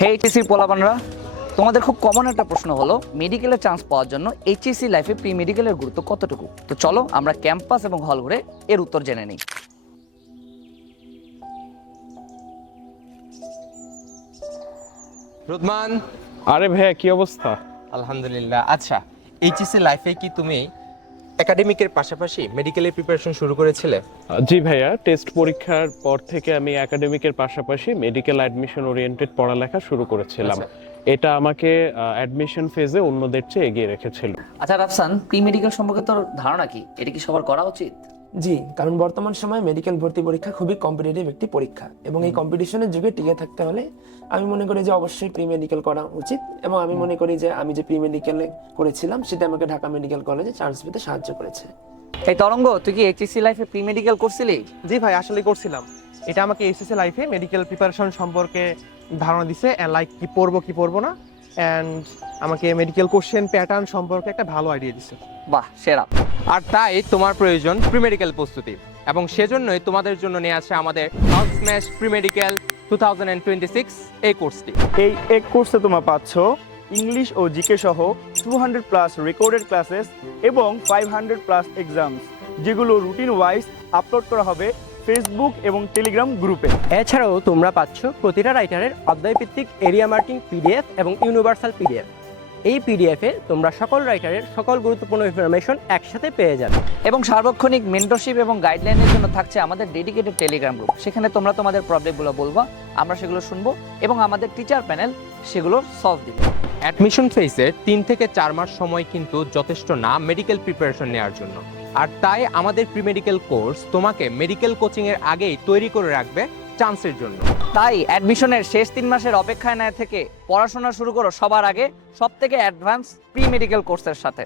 হে এইচএসসির পোলাপানরা, তোমাদের খুব কমন একটা প্রশ্ন হলো মেডিকেলের চান্স পাওয়ার জন্য এইচএসসি লাইফে প্রি মেডিকেলের গুরুত্ব কতটুকু। তো চলো আমরা ক্যাম্পাস এবং হল ঘুরে এর উত্তর জেনে নিই। রুদমান, আরে ভাইয়া কি অবস্থা? আলহামদুলিল্লাহ। আচ্ছা, এইচএসসি লাইফে কি তুমি একাডেমিকের পাশাপাশি মেডিকেলের প্রিপারেশন শুরু করেছিলে? জি ভাইয়া, টেস্ট পরীক্ষার পর থেকে আমি একাডেমিকের পাশাপাশি মেডিকেল অ্যাডমিশন ওরিয়েন্টেড পড়ালেখা শুরু করেছিলাম। এটা আমাকে অ্যাডমিশন ফেজে অন্যদের চেয়ে এগিয়ে রেখেছিল। আচ্ছা রাফসান, প্রি মেডিকেল সম্পর্কে তোর ধারণা কি? এটা কি সবার করা উচিত? জি, কারণ বর্তমান সময়ে মেডিকেল ভর্তি পরীক্ষা খুবই কম্পিটিটিভ একটি পরীক্ষা এবং এই কম্পিটিশনের যুগে টিকে থাকতে হলে আমি মনে করি যে অবশ্যই প্রি মেডিকেল করা উচিত। এবং আমি মনে করি যে আমি যে প্রি মেডিকেলে করেছিলাম সেটা আমাকে ঢাকা মেডিকেল কলেজে চান্স পেতে সাহায্য করেছে। এই তরঙ্গ, তুই কি এইচএসসি লাইফে প্রি মেডিকেল করছিলি? জি ভাই, আসলে করছিলাম। এটা আমাকে এসএসসি লাইফে মেডিকেল প্রিপারেশন সম্পর্কে ধারণা দিছে, লাইক কি পড়বো না, অ্যান্ড আমাকে মেডিকেল কোশ্চেন প্যাটার্ন সম্পর্কে একটা ভালো আইডিয়া দিছে। বাহ, সেরা। আর তাই তোমার প্রয়োজন প্রি মেডিকেল প্রস্তুতি, এবং সেজন্যই তোমাদের জন্য নিয়ে আসে আমাদের স্ম্যাশ প্রি মেডিকেল 2026 এই কোর্সটি। এই এক কোর্সে তোমরা পাচ্ছ ইংলিশ ও জিকে সহ 200+ রেকর্ডেড ক্লাসেস এবং 500+ এক্সামস, যেগুলো রুটিন ওয়াইজ আপলোড করা হবে ফেসবুক এবং টেলিগ্রাম গ্রুপে। এছাড়াও তোমরা পাচ্ছ প্রতিটা রাইটারের অধ্যায়ভিত্তিক এরিয়া মার্কিং পিডিএফ এবং ইউনিভার্সাল পিডিএফ। এই পিডিএফে তোমরা সকল রাইটারের সকল গুরুত্বপূর্ণ ইনফরমেশন একসাথে পেয়ে যাবে। এবং সার্বক্ষণিক মেন্টরশিপ এবং গাইডলাইনের জন্য থাকছে আমাদের ডেডিকেটেড টেলিগ্রাম গ্রুপ। সেখানে তোমরা তোমাদের প্রবলেমগুলো বলবা, আমরা সেগুলো শুনবো এবং আমাদের টিচার প্যানেল সেগুলোর সলভ দিবে। অ্যাডমিশন ফেজে 3 থেকে 4 মাস সময় কিন্তু যথেষ্ট না মেডিকেল প্রিপারেশন নেওয়ার জন্য। আর তাই আমাদের প্রি মেডিকেল কোর্স তোমাকে মেডিকেল কোচিং এর আগেই তৈরি করে রাখবে চান্সের জন্য। তাই অ্যাডমিশনের শেষ 3 মাসের অপেক্ষায় না থেকে পড়াশোনা শুরু করো সবার আগে সবথেকে অ্যাডভান্স প্রি মেডিকেল কোর্সের সাথে।